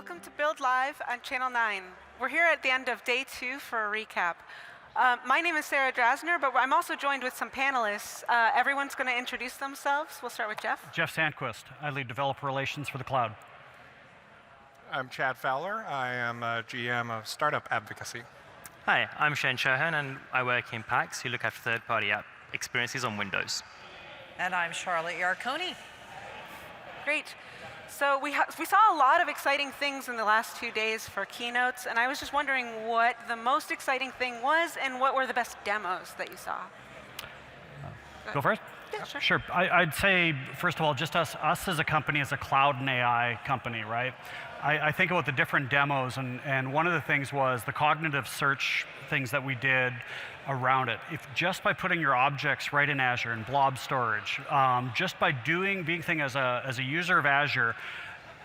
Welcome to Build Live on Channel 9. We're here at the end of day 2 for a recap. My name is Sarah Drasner, but I'm also joined with some panelists. Everyone's going to introduce themselves. We'll start with Jeff. Jeff Sandquist. I lead developer relations for the cloud. I'm Chad Fowler. I am a GM of startup advocacy. Hi, I'm Shane Shohan, and I work in PAX, who look after third-party app experiences on Windows. And I'm Charlotte Yarkoni. Great. So we saw a lot of exciting things in the last 2 days for keynotes, and I was just wondering what the most exciting thing was and what were the best demos that you saw. Go first? Yeah, sure. Sure. I'd say, first of all, just us as a company, as a cloud and AI company, right? I think about the different demos, and one of the things was the cognitive search things that we did around it. If just by putting your objects right in Azure and blob storage, just by being thing as a user of Azure,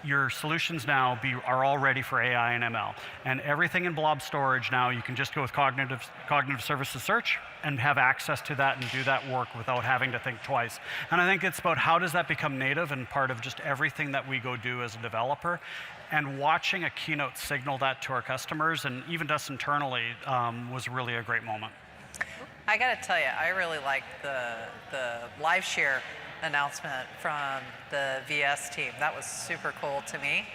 your solutions now are all ready for AI and ML. And everything in blob storage now, you can just go with cognitive services search and have access to that and do that work without having to think twice. And I think it's about how does that become native and part of just everything that we go do as a developer. And watching a keynote signal that to our customers and even to us internally was really a great moment. I got to tell you, I really liked the live share announcement from the VS team. That was super cool to me.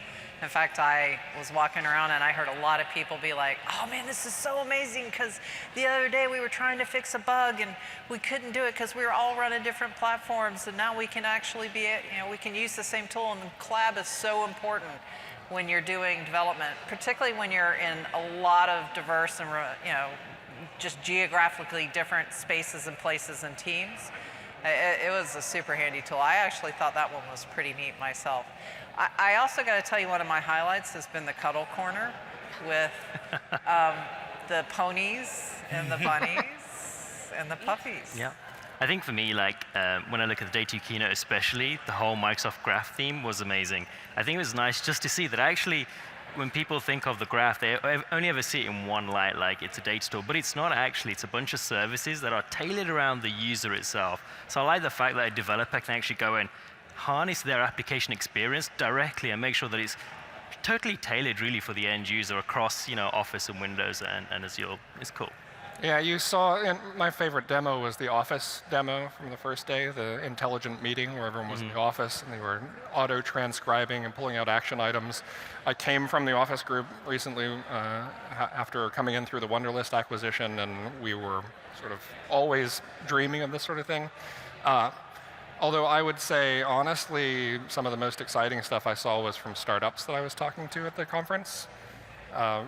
In fact, I was walking around and I heard a lot of people be like, oh man, this is so amazing because the other day we were trying to fix a bug and we couldn't do it because we were all running different platforms, and now we can actually we can use the same tool, and collab is so important when you're doing development, particularly when you're in a lot of diverse and just geographically different spaces and places and teams. It was a super handy tool. I actually thought that one was pretty neat myself. I also got to tell you, one of my highlights has been the cuddle corner with the ponies and the bunnies and the puppies. Yeah. I think for me, when I look at the day 2 keynote especially, the whole Microsoft Graph theme was amazing. I think it was nice just to see that actually, when people think of the graph, they only ever see it in one light, like it's a data store, but it's not actually. It's a bunch of services that are tailored around the user itself. So I like the fact that a developer can actually go and harness their application experience directly and make sure that it's totally tailored really for the end user across Office and Windows and Azure. It's cool. Yeah, you saw, and my favorite demo was the Office demo from the first day, the intelligent meeting where everyone was in the office and they were auto-transcribing and pulling out action items. I came from the Office group recently after coming in through the Wunderlist acquisition, and we were sort of always dreaming of this sort of thing. Although I would say, honestly, some of the most exciting stuff I saw was from startups that I was talking to at the conference.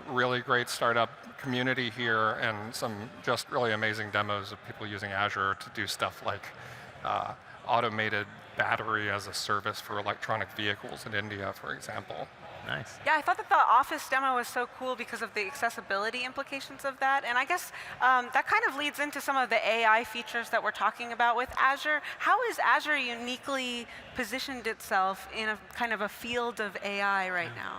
Really great startup community here, and some just really amazing demos of people using Azure to do stuff like automated battery as a service for electronic vehicles in India, for example. Nice. Yeah, I thought that the Office demo was so cool because of the accessibility implications of that. And I guess that kind of leads into some of the AI features that we're talking about with Azure. How has Azure uniquely positioned itself in a kind of a field of AI right now?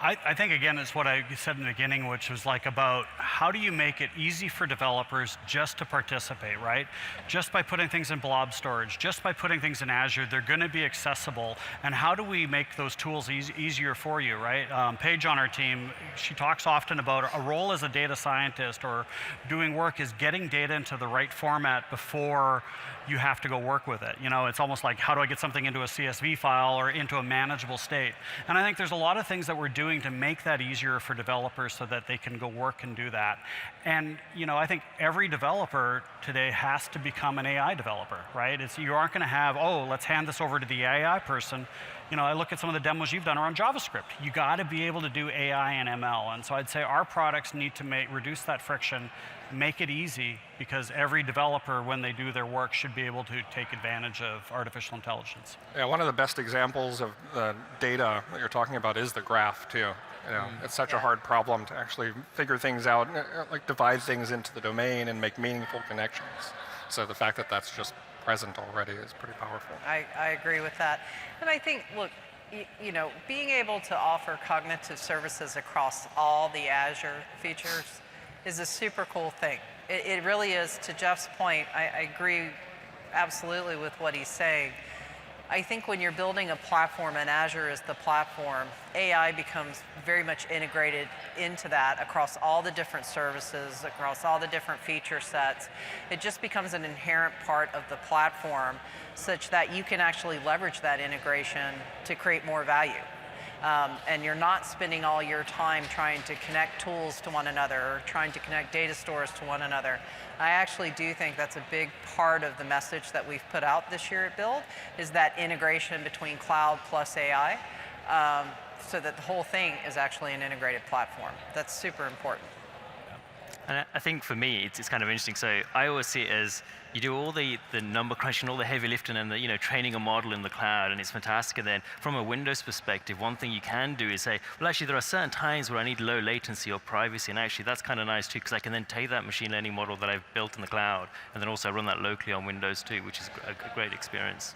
I think, again, it's what I said in the beginning, which was about how do you make it easy for developers just to participate, right? Just by putting things in blob storage, just by putting things in Azure, they're going to be accessible. And how do we make those tools easier for you, right? Paige on our team, she talks often about a role as a data scientist or doing work is getting data into the right format before you have to go work with it. It's almost like, how do I get something into a CSV file or into a manageable state? And I think there's a lot of things that we're doing to make that easier for developers so that they can go work and do that. And I think every developer today has to become an AI developer, right? You aren't going to have, oh, let's hand this over to the AI person. I look at some of the demos you've done around JavaScript. You got to be able to do AI and ML. And so I'd say our products need to reduce that friction, make it easy, because every developer, when they do their work, should be able to take advantage of artificial intelligence. Yeah, one of the best examples of the data that you're talking about is the graph, too. It's such a hard problem to actually figure things out, like divide things into the domain and make meaningful connections. So the fact that that's just present already is pretty powerful. I agree with that. And I think, look, being able to offer cognitive services across all the Azure features is a super cool thing. It really is. To Jeff's point, I agree absolutely with what he's saying. I think when you're building a platform and Azure is the platform, AI becomes very much integrated into that across all the different services, across all the different feature sets. It just becomes an inherent part of the platform such that you can actually leverage that integration to create more value. And you're not spending all your time trying to connect tools to one another or trying to connect data stores to one another. I actually do think that's a big part of the message that we've put out this year at Build, is that integration between cloud plus AI, so that the whole thing is actually an integrated platform. That's super important. And I think for me, it's kind of interesting. So I always see it as you do all the number crunching, all the heavy lifting, and the training a model in the cloud, and it's fantastic. And then from a Windows perspective, one thing you can do is say, well, actually, there are certain times where I need low latency or privacy, and actually that's kind of nice too, because I can then take that machine learning model that I've built in the cloud, and then also run that locally on Windows too, which is a great experience.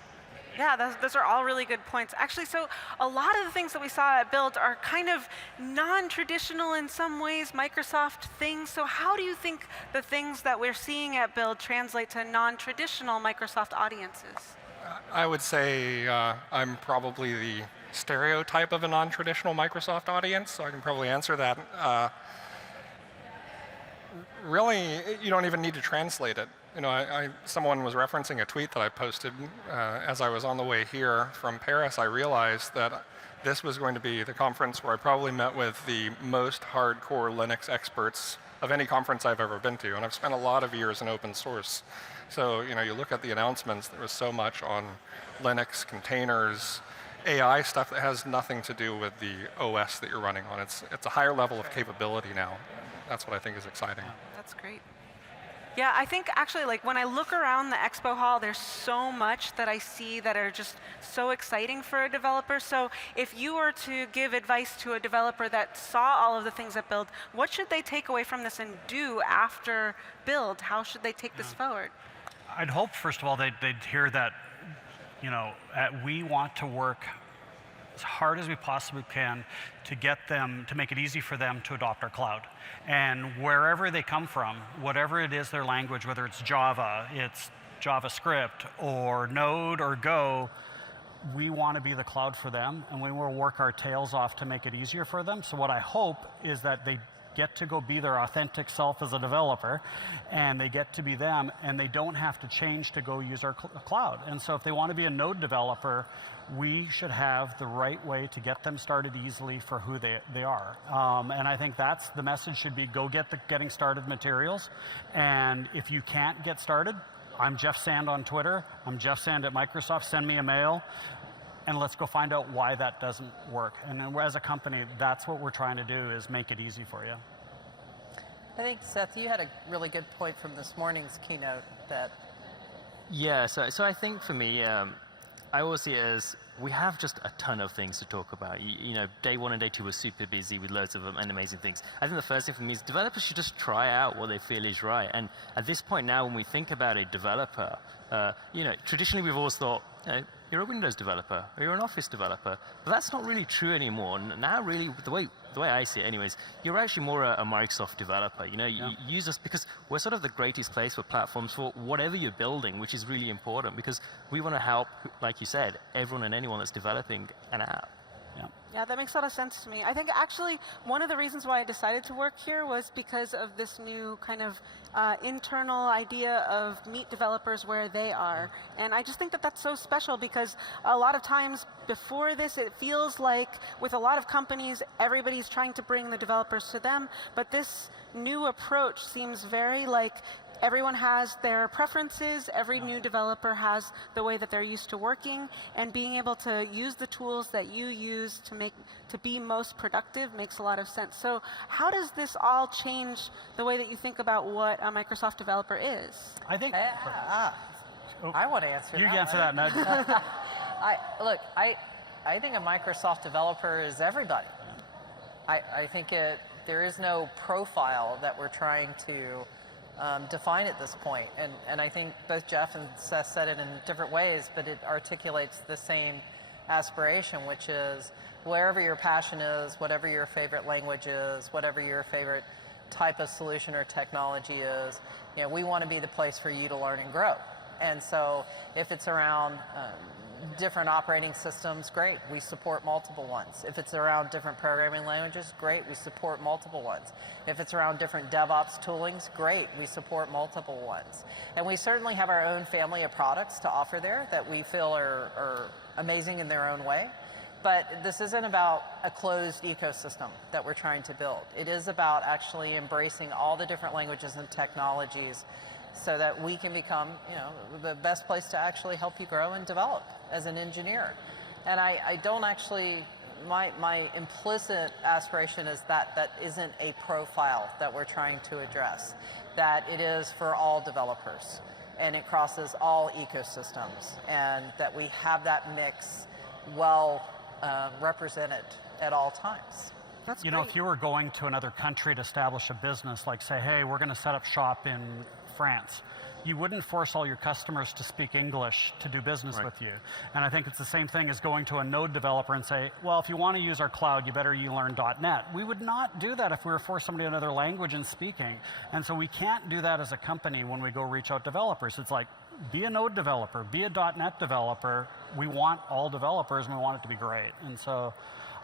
Yeah, those are all really good points. Actually, so a lot of the things that we saw at Build are kind of non-traditional in some ways, Microsoft things. So how do you think the things that we're seeing at Build translate to non-traditional Microsoft audiences? I would say I'm probably the stereotype of a non-traditional Microsoft audience, so I can probably answer that. Really, you don't even need to translate it. Someone was referencing a tweet that I posted as I was on the way here from Paris. I realized that this was going to be the conference where I probably met with the most hardcore Linux experts of any conference I've ever been to, and I've spent a lot of years in open source. So you look at the announcements, there was so much on Linux, containers, AI stuff that has nothing to do with the OS that you're running on. It's a higher level of capability now. That's what I think is exciting. That's great. Yeah, I think actually, like when I look around the expo hall, there's so much that I see that are just so exciting for a developer. So if you were to give advice to a developer that saw all of the things at Build, what should they take away from this and do after Build? How should they take this forward? I'd hope, first of all, they'd hear that, we want to work as hard as we possibly can to get them, to make it easy for them to adopt our cloud. And wherever they come from, whatever it is their language, whether it's Java, it's JavaScript, or Node, or Go, we want to be the cloud for them, and we will work our tails off to make it easier for them. So what I hope is that they get to go be their authentic self as a developer, and they get to be them, and they don't have to change to go use our cloud. And so if they want to be a Node developer, we should have the right way to get them started easily for who they are. And I think that's the message should be, go get the getting started materials. And if you can't get started, I'm Jeff Sand on Twitter. I'm Jeff Sand at Microsoft. Send me a mail. And let's go find out why that doesn't work. And then as a company, that's what we're trying to do, is make it easy for you. I think, Seth, you had a really good point from this morning's keynote that... Yeah, so I think for me, I always see it as we have just a ton of things to talk about. Day one and day two were super busy with loads of and amazing things. I think the first thing for me is developers should just try out what they feel is right. And at this point now, when we think about a developer, traditionally we've always thought, you're a Windows developer, or you're an Office developer. But that's not really true anymore. Now really, the way I see it anyways, you're actually more a Microsoft developer. You use us because we're sort of the greatest place for platforms for whatever you're building, which is really important because we want to help, like you said, everyone and anyone that's developing an app. Yeah, that makes a lot of sense to me. I think actually one of the reasons why I decided to work here was because of this new kind of internal idea of meet developers where they are. And I just think that that's so special because a lot of times before this, it feels like with a lot of companies, everybody's trying to bring the developers to them. But this new approach seems very like everyone has their preferences, every new developer has the way that they're used to working, and being able to use the tools that you use to be most productive makes a lot of sense. So how does this all change the way that you think about what a Microsoft developer is? I think... I want to answer that. You answer that, Ned. I think a Microsoft developer is everybody. I think there is no profile that we're trying to define at this point. And I think both Jeff and Seth said it in different ways, but it articulates the same aspiration, which is wherever your passion is, whatever your favorite language is, whatever your favorite type of solution or technology is, we want to be the place for you to learn and grow. And so if it's around different operating systems, great, we support multiple ones. If it's around different programming languages, great, we support multiple ones. If it's around different DevOps toolings, great, we support multiple ones. And we certainly have our own family of products to offer there that we feel are amazing in their own way. But this isn't about a closed ecosystem that we're trying to build. It is about actually embracing all the different languages and technologies so that we can become, the best place to actually help you grow and develop as an engineer. And I don't actually, my implicit aspiration is that isn't a profile that we're trying to address, that it is for all developers and it crosses all ecosystems, and that we have that mix well represented at all times. That's You know, if you were going to another country to establish a business, like say, hey, we're going to set up shop in France, you wouldn't force all your customers to speak English to do business with you. And I think it's the same thing as going to a Node developer and say, well, if you want to use our cloud, you better learn .NET. We would not do that if we were forced somebody another language and speaking. And so we can't do that as a company when we go reach out developers. It's like, be a Node developer, be a .NET developer. We want all developers and we want it to be great. And so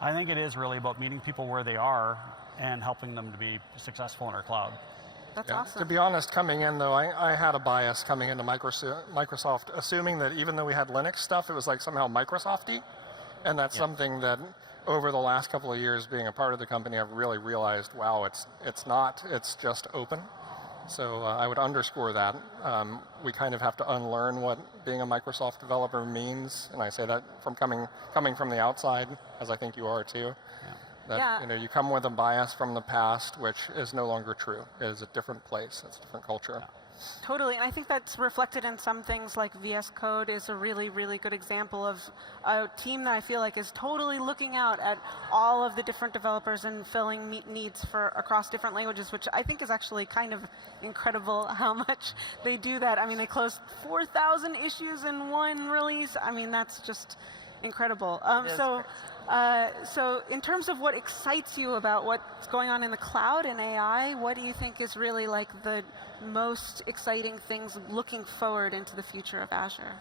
I think it is really about meeting people where they are and helping them to be successful in our cloud. That's awesome. To be honest, coming in though, I had a bias coming into Microsoft, assuming that even though we had Linux stuff, it was like somehow Microsoft-y. And that's something that over the last couple of years being a part of the company, I've really realized, wow, it's not, it's just open. So I would underscore that. We kind of have to unlearn what being a Microsoft developer means, and I say that from coming from the outside, as I think you are too. That you come with a bias from the past, which is no longer true. It is a different place. It's a different culture. Totally, and I think that's reflected in some things like VS Code is a really, really good example of a team that I feel like is totally looking out at all of the different developers and filling needs for across different languages, which I think is actually kind of incredible how much they do that. I mean, they closed 4,000 issues in one release. I mean, that's just incredible. So in terms of what excites you about what's going on in the cloud and AI, what do you think is really like the most exciting things looking forward into the future of Azure?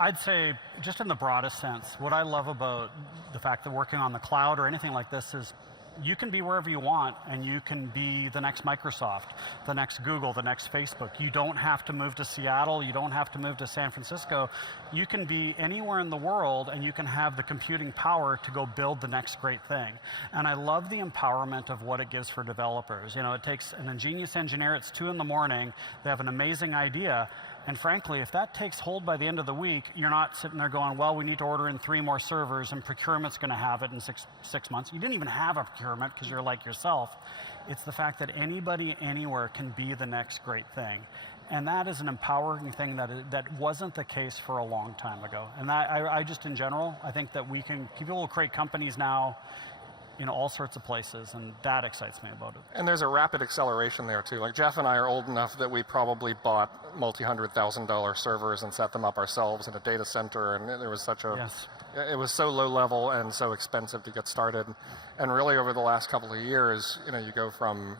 I'd say, just in the broadest sense, what I love about the fact that working on the cloud or anything like this is you can be wherever you want, and you can be the next Microsoft, the next Google, the next Facebook. You don't have to move to Seattle. You don't have to move to San Francisco. You can be anywhere in the world, and you can have the computing power to go build the next great thing. And I love the empowerment of what it gives for developers. You know, it takes an ingenious engineer. It's 2 in the morning. They have an amazing idea. And frankly, if that takes hold by the end of the week, you're not sitting there going, well, we need to order in 3 more servers and procurement's going to have it in six months. You didn't even have a procurement because you're like yourself. It's the fact that anybody, anywhere can be the next great thing. And that is an empowering thing that wasn't the case for a long time ago. And I just, in general, I think that people will create companies now in all sorts of places, and that excites me about it. And there's a rapid acceleration there too. Like Jeff and I are old enough that we probably bought multi-$100,000 servers and set them up ourselves in a data center, and there was such a, it was so low level and so expensive to get started. And really over the last couple of years, you go from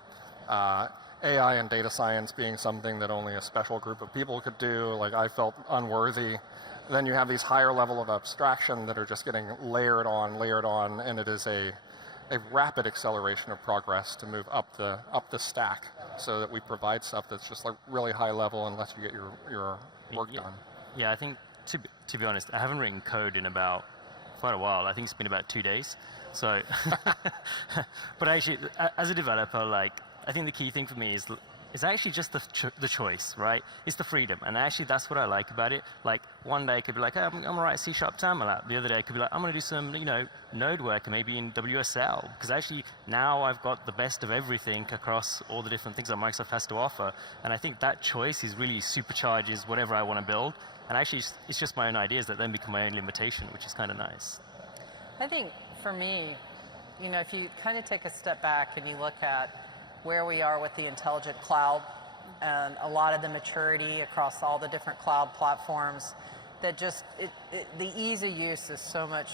AI and data science being something that only a special group of people could do, like I felt unworthy. Then you have these higher level of abstraction that are just getting layered on, and it is a rapid acceleration of progress to move up the stack, so that we provide stuff that's just like really high level and lets you get your work done. Yeah, I think to be honest, I haven't written code in about quite a while. I think it's been about 2 days. So, but actually, as a developer, like I think the key thing for me is it's actually just the choice, right? It's the freedom, and actually that's what I like about it. Like one day it could be like, hey, I'm gonna write a C# XAML app. The other day it could be like, I'm gonna do some, node work, maybe in WSL, because actually now I've got the best of everything across all the different things that Microsoft has to offer, and I think that choice is really supercharges whatever I want to build, and actually it's just my own ideas that then become my own limitation, which is kind of nice. I think for me, if you kind of take a step back and you look at where we are with the intelligent cloud and a lot of the maturity across all the different cloud platforms, that just the ease of use is so much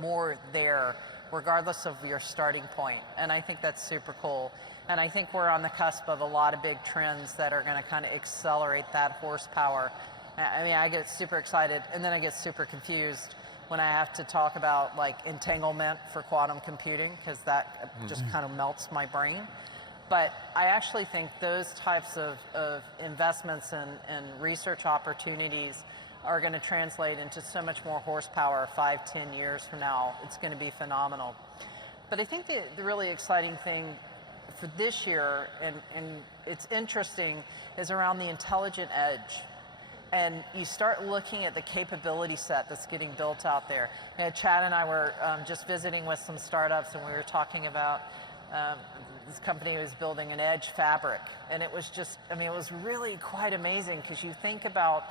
more there regardless of your starting point. And I think that's super cool. And I think we're on the cusp of a lot of big trends that are going to kind of accelerate that horsepower. I mean, I get super excited, and then I get super confused when I have to talk about like entanglement for quantum computing, because that just kind of melts my brain. But I actually think those types of investments and research opportunities are going to translate into so much more horsepower 5, 10 years from now. It's going to be phenomenal. But I think the really exciting thing for this year, and it's interesting, is around the intelligent edge. And you start looking at the capability set that's getting built out there. You know, Chad and I were just visiting with some startups, and we were talking about this company was building an edge fabric. And it was just, I mean, it was really quite amazing, because you think about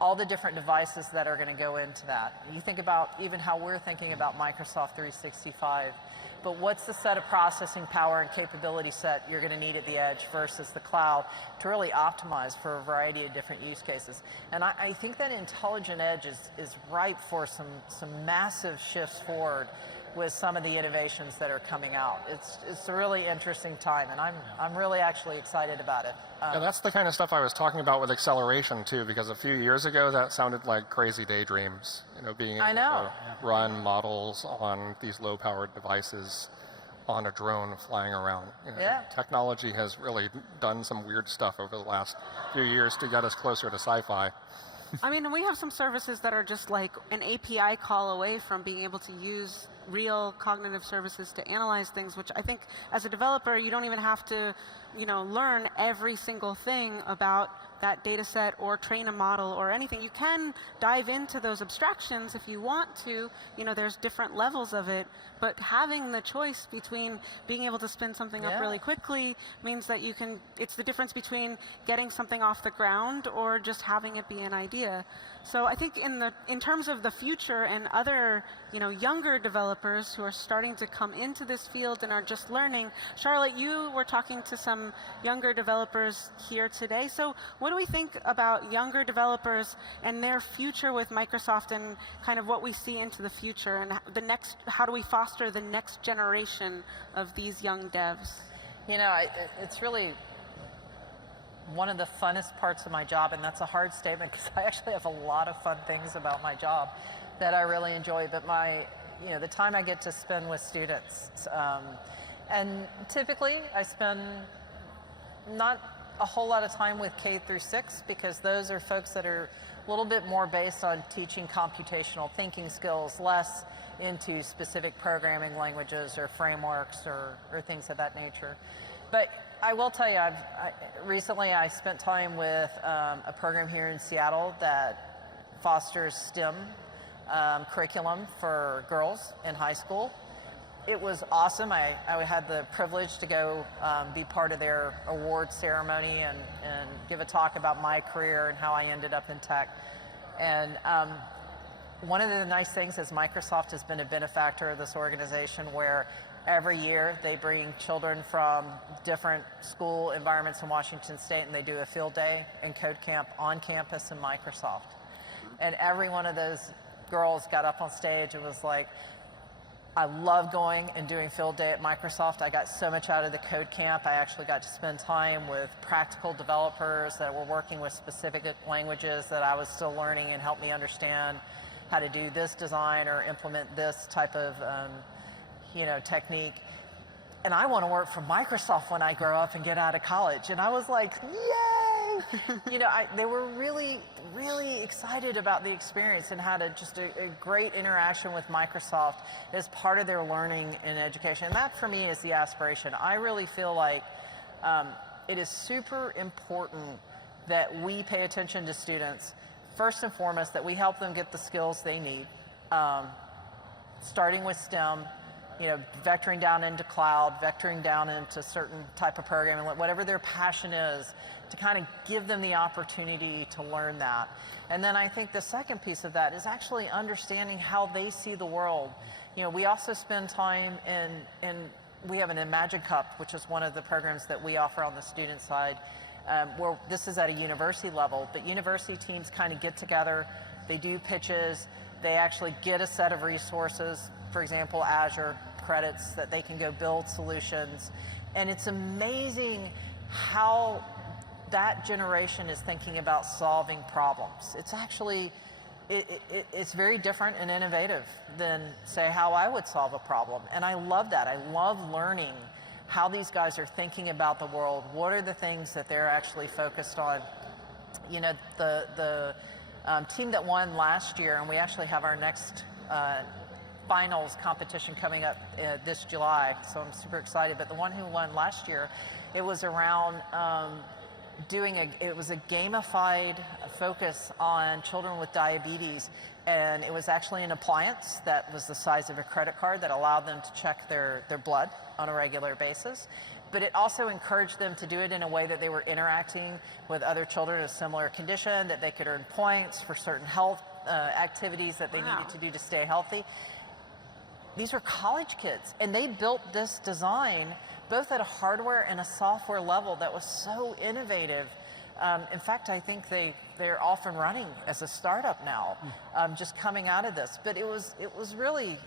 all the different devices that are going to go into that. You think about even how we're thinking about Microsoft 365. But what's the set of processing power and capability set you're going to need at the edge versus the cloud to really optimize for a variety of different use cases? And I think that intelligent edge is ripe for some massive shifts forward with some of the innovations that are coming out. It's a really interesting time, and I'm really actually excited about it. And that's the kind of stuff I was talking about with acceleration too, because a few years ago that sounded like crazy daydreams. You know, being able to run models on these low-powered devices on a drone flying around. You know, technology has really done some weird stuff over the last few years to get us closer to sci-fi. I mean, we have some services that are just like an API call away from being able to use real cognitive services to analyze things, which I think as a developer, you don't even have to, you know, learn every single thing about that data set or train a model or anything. You can dive into those abstractions if you want to. You know, there's different levels of it, but having the choice between being able to spin something up really quickly means that you can, it's the difference between getting something off the ground or just having it be an idea. So I think in terms of the future and other, you know, younger developers who are starting to come into this field and are just learning, Charlotte, you were talking to some younger developers here today. So what do we think about younger developers and their future with Microsoft, and kind of what we see into the future, and how do we foster the next generation of these young devs? You know, it's really one of the funnest parts of my job, and that's a hard statement because I actually have a lot of fun things about my job that I really enjoy. But the time I get to spend with students, and typically I spend not a whole lot of time with K through 6, because those are folks that are a little bit more based on teaching computational thinking skills, less into specific programming languages or frameworks or things of that nature. But I will tell you, recently I spent time with a program here in Seattle that fosters STEM curriculum for girls in high school. It was awesome. I had the privilege to go be part of their award ceremony and give a talk about my career and how I ended up in tech. And one of the nice things is Microsoft has been a benefactor of this organization, where every year they bring children from different school environments in Washington State, and they do a field day and code camp on campus in Microsoft. And every one of those girls got up on stage and was like, I love going and doing field day at Microsoft. I got so much out of the code camp. I actually got to spend time with practical developers that were working with specific languages that I was still learning, and helped me understand how to do this design or implement this type of technique. And I want to work for Microsoft when I grow up and get out of college. And I was like, yay! They were really, really excited about the experience, and had a great interaction with Microsoft as part of their learning and education. And that, for me, is the aspiration. I really feel like it is super important that we pay attention to students. First and foremost, that we help them get the skills they need, starting with STEM, vectoring down into cloud, vectoring down into certain type of programming, whatever their passion is, to kind of give them the opportunity to learn that. And then I think the second piece of that is actually understanding how they see the world. We also spend time we have an Imagine Cup, which is one of the programs that we offer on the student side, where this is at a university level, but university teams kind of get together, they do pitches, they actually get a set of resources, for example, Azure, credits that they can go build solutions. And it's amazing how that generation is thinking about solving problems. It's actually, it's very different and innovative than, say, how I would solve a problem. And I love that. I love learning how these guys are thinking about the world. What are the things that they're actually focused on? You know, the team that won last year, and we actually have our next finals competition coming up this July, so I'm super excited. But the one who won last year, it was around it was a gamified focus on children with diabetes, and it was actually an appliance that was the size of a credit card that allowed them to check their blood on a regular basis. But it also encouraged them to do it in a way that they were interacting with other children of similar condition, that they could earn points for certain health activities that they needed to do to stay healthy. These were college kids, and they built this design both at a hardware and a software level that was so innovative. In fact, I think they're off and running as a startup now, just coming out of this. But it was really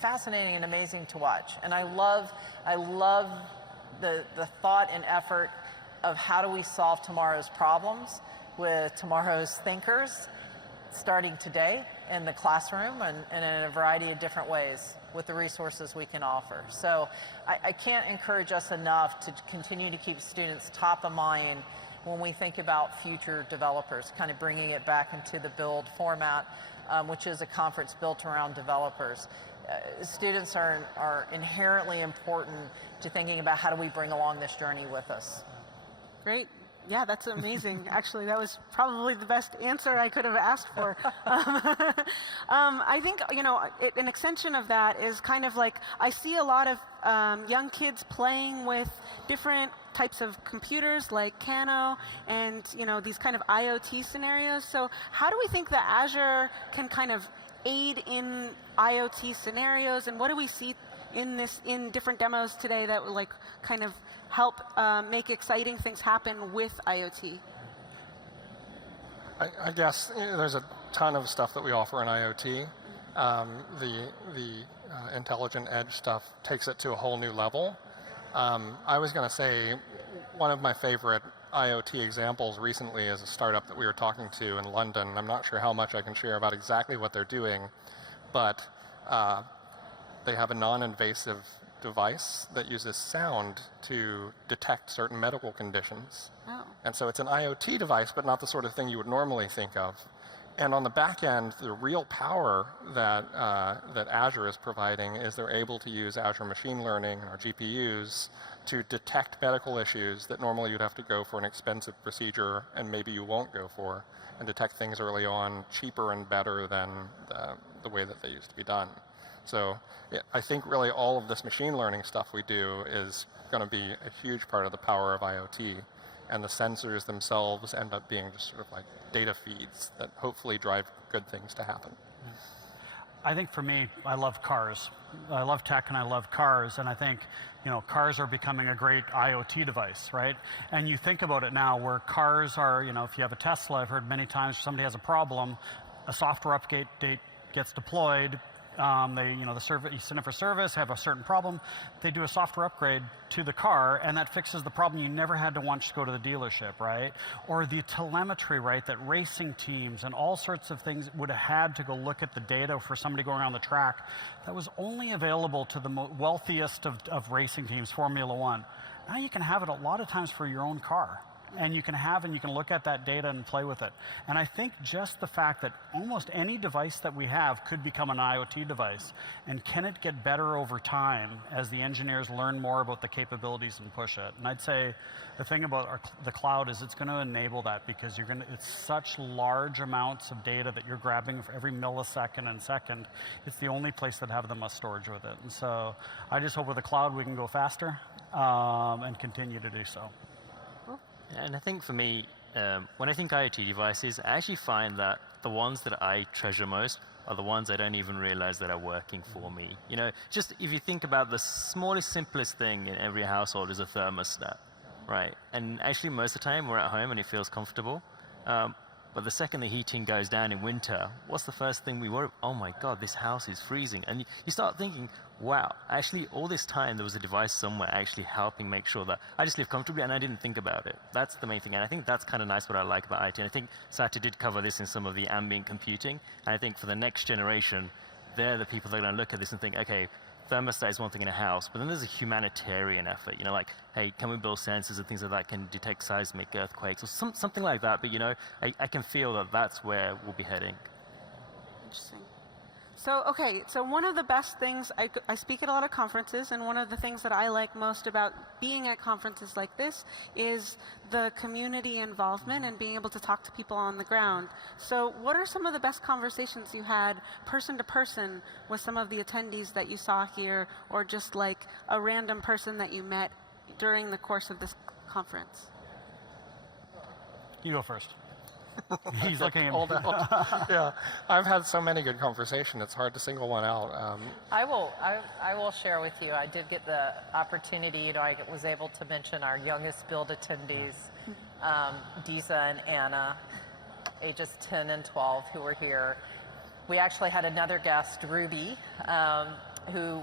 fascinating and amazing to watch. And I love the thought and effort of how do we solve tomorrow's problems with tomorrow's thinkers, starting today in the classroom and in a variety of different ways with the resources we can offer. So I can't encourage us enough to continue to keep students top of mind when we think about future developers, kind of bringing it back into the build format, which is a conference built around developers. Students are inherently important to thinking about how do we bring along this journey with us. Great. Yeah, that's amazing. Actually, that was probably the best answer I could have asked for. I think, you know, an extension of that is kind of like, I see a lot of young kids playing with different types of computers like Kano and, you know, these kind of IoT scenarios. So how do we think that Azure can kind of aid in IoT scenarios, and what do we see in different demos today that will like kind of help make exciting things happen with IoT? I guess there's a ton of stuff that we offer in IoT. The intelligent edge stuff takes it to a whole new level. I was going to say one of my favorite IoT examples recently is a startup that we were talking to in London. I'm not sure how much I can share about exactly what they're doing, but they have a non-invasive device that uses sound to detect certain medical conditions. Oh. And so it's an IoT device, but not the sort of thing you would normally think of. And on the back end, the real power that, that Azure is providing is they're able to use Azure machine learning or GPUs to detect medical issues that normally you'd have to go for an expensive procedure and maybe you won't go for, and detect things early on cheaper and better than the way that they used to be done. So I think really all of this machine learning stuff we do is going to be a huge part of the power of IoT. And the sensors themselves end up being just sort of like data feeds that hopefully drive good things to happen. I think for me, I love cars. I love tech and I love cars, and I think, you know, cars are becoming a great IoT device, right? And you think about it now where cars are, you know, if you have a Tesla, I've heard many times somebody has a problem, a software update gets deployed, you send it for service, have a certain problem, they do a software upgrade to the car, and that fixes the problem. You never had to once go to the dealership, right? Or the telemetry, right, that racing teams and all sorts of things would have had to go look at the data for somebody going around the track. That was only available to the wealthiest of racing teams, Formula One. Now you can have it a lot of times for your own car. And you can look at that data and play with it. And I think just the fact that almost any device that we have could become an IoT device. And can it get better over time as the engineers learn more about the capabilities and push it? And I'd say the thing about the cloud is it's going to enable that, because it's such large amounts of data that you're grabbing for every millisecond and second. It's the only place that have the most storage with it. And so I just hope with the cloud we can go faster and continue to do so. And I think for me, when I think IoT devices, I actually find that the ones that I treasure most are the ones I don't even realize that are working for me. You know, just if you think about the smallest, simplest thing in every household is a thermostat, right? And actually most of the time we're at home and it feels comfortable. But the second the heating goes down in winter, what's the first thing we worry? Oh my God, this house is freezing. And you start thinking, wow, actually all this time there was a device somewhere actually helping make sure that I just live comfortably and I didn't think about it. That's the main thing. And I think that's kind of nice what I like about IT. And I think Satya did cover this in some of the ambient computing. And I think for the next generation, they're the people that are going to look at this and think, okay, thermostat is one thing in a house, but then there's a humanitarian effort, like, hey, can we build sensors and things like that can detect seismic earthquakes or something like that, but I can feel that that's where we'll be heading. Interesting. So, okay, so one of the best things, I speak at a lot of conferences, and one of the things that I like most about being at conferences like this is the community involvement and being able to talk to people on the ground. So what are some of the best conversations you had person to person with some of the attendees that you saw here, or just like a random person that you met during the course of this conference? You go first. He's looking at me. Yeah, I've had so many good conversations. It's hard to single one out. I will share with you. I did get the opportunity. I was able to mention our youngest build attendees, Disa and Anna, ages 10 and 12, who were here. We actually had another guest, Ruby, who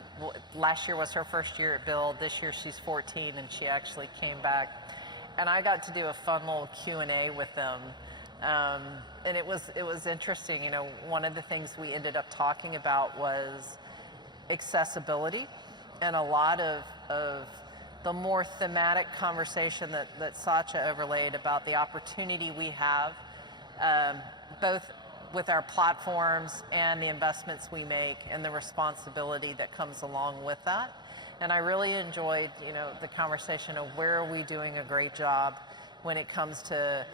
last year was her first year at Build. This year she's 14, and she actually came back. And I got to do a fun little Q&A with them. And it was interesting. One of the things we ended up talking about was accessibility, and a lot of the more thematic conversation that Satya overlaid about the opportunity we have, both with our platforms and the investments we make and the responsibility that comes along with that. And I really enjoyed, the conversation of where are we doing a great job when it comes to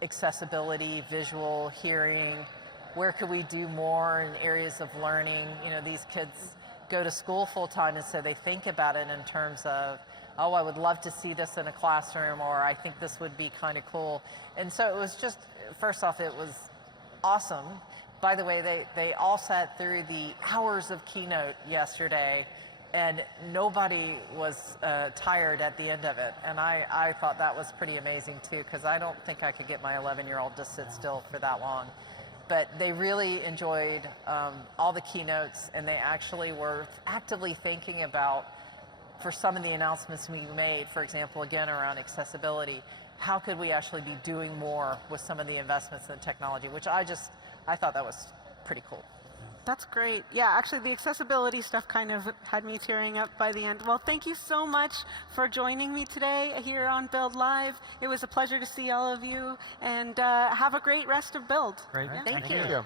accessibility, visual, hearing. Where could we do more in areas of learning? These kids go to school full time, and so they think about it in terms of, oh, I would love to see this in a classroom, or I think this would be kind of cool. And so it was just, first off, it was awesome. By the way, they all sat through the hours of keynote yesterday, and nobody was tired at the end of it. And I thought that was pretty amazing too, because I don't think I could get my 11-year-old to sit still for that long. But they really enjoyed all the keynotes, and they actually were actively thinking about, for some of the announcements we made, for example, again, around accessibility, how could we actually be doing more with some of the investments in technology, which I thought that was pretty cool. That's great. Yeah, actually the accessibility stuff kind of had me tearing up by the end. Well, thank you so much for joining me today here on Build Live. It was a pleasure to see all of you, and have a great rest of Build. Great. Yeah. Thank Thank you.